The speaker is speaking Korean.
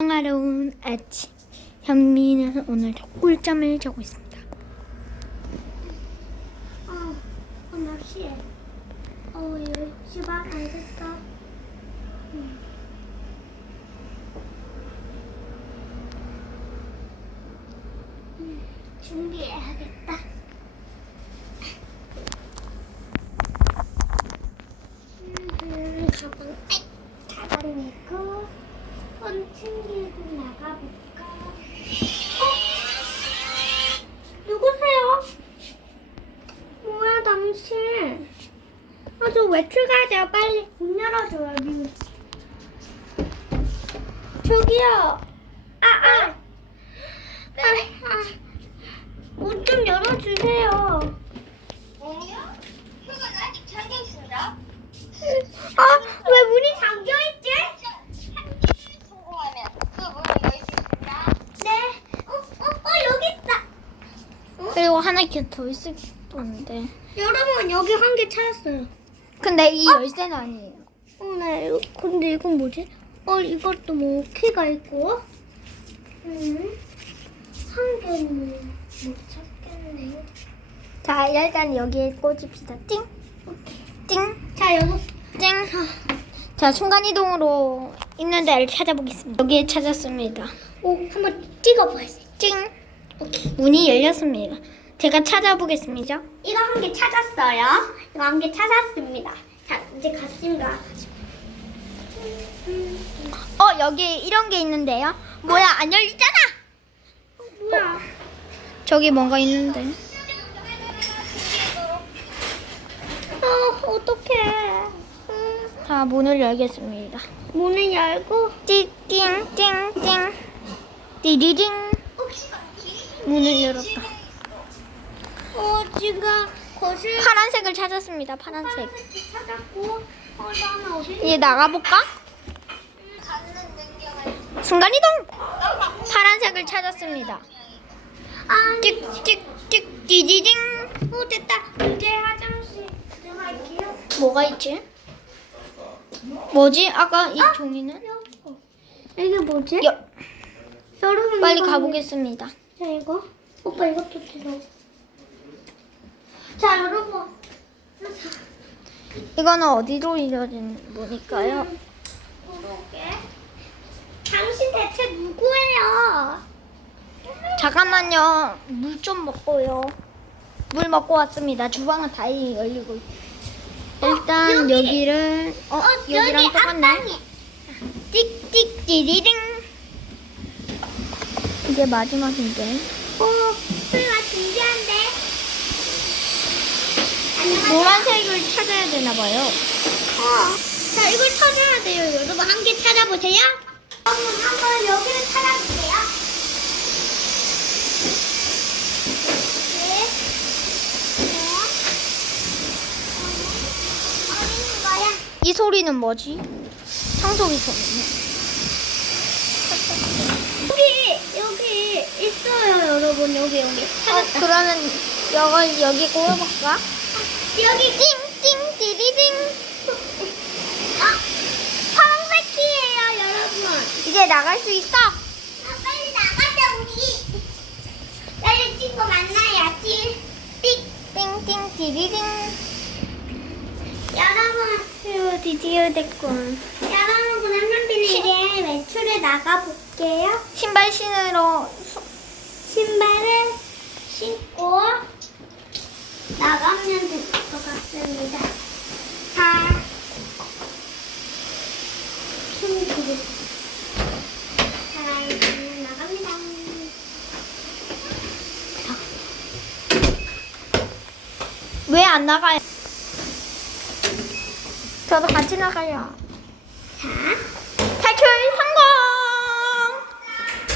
온 아침. 현미는 오늘도 꿀잠을 자고 있습니다. 어, 어, 몇 시에? 어, 10시 반안 됐어. 응. 음, 준비해야겠다. 음, 가방, 아이, 가방 메고, 손 챙기고 나가볼까? 어? 누구세요? 뭐야 당신 아 가야 돼요? 빨리 문 열어줘요 뮤 저기요. 아아. 빨리 문좀 열어주세요. 뭐요? 휴가는 아직 잠겨 있습니다. 아 왜 문이 잠겨있지? 한개 성공하면 그 문을 열수 있습니다. 네. 어, 어, 어 여기 있다. 그리고 하나 이렇게 더 있을 있는데. 여러분 여기 한 개 찾았어요 근데 이 열쇠는 아니에요. 어, 네. 이거- 근데 이건 뭐지? 어, 이것도 뭐 키가 있고. 음. 한 개는 못 찾겠네. 자, 일단 여기에 꽂읍시다. 띵. 띵. 자, 여기. 띵. 자, 순간이동으로 있는 데를 찾아보겠습니다. 여기에 찾았습니다. 오, 한번 찍어보세요. 찡. 문이 열렸습니다. 제가 찾아보겠습니다. 이거 한 개 찾았어요. 이거 한 개 찾았습니다. 자, 이제 갔습니다. 어, 여기 이런 게 있는데요. 뭐야, 안 열리잖아! 뭐야? 저기 뭔가 있는데. 어, 어떡해. 음, 자, 문을 열겠습니다. 문을 열고. 띵, 띵, 띵, 띵. 띠디딩. 문을 열었다. 어, 지금 거실. 파란색을 찾았습니다. 파란색. 파란색 찾았고. 어, 나는 어디? 이제 나가볼까? 순간이동! 파란색을 찾았습니다. 아, 찍, 찍, 찍, 띠디딩. 어, 됐다. 이제 화장실 들어갈게요. 뭐가 있지? 뭐지? 아까 이 종이는? 이게 뭐지? 여, 빨리 가보겠습니다. 자 이거 오빠 이것도 들어. 자 여러분. 이거는 어디로 이어진 문일까요? 그러게. 당신 대체 누구예요? 잠깐만요. 물 좀 먹고요. 물 먹고 왔습니다. 주방은 다 열리고 있- 일단 여기. 여기를 어, 어 여기랑 여기 똑같네. 앞방이. 띡띡 띠리링. 이게 마지막인데. 어 설마 준비한데. 안녕하세요. 노란색을 찾아야 되나 봐요. 어. 자 이걸 찾아야 돼요. 여러분 한 개 찾아보세요. 여러분 한번 여기를. 네. 어. 어. 거야? 이 소리는 뭐지? 청소기 소리네. 여기 여기 있어요 여러분 여기 여기 어, 찾았다 그러면 여기 여기 꼬여볼까? 여기 띵띵 띠리링. 아 파란색 키예요 여러분 이제 나갈 수 있어. 아, 빨리 나가자 우리 빨리 친구 만나야지 삑 띵띵 띠리링. 여러분 이거 드디어 됐군. 여러분 한편비는 이제 외출에 나가볼게요 신발 신으러 신발을 신고 나가면 될 것 같습니다. 자, 숨기고. 자, 이제 나갑니다. 왜 안 나가요? 저도 같이 나가요. 자, 탈출 성공!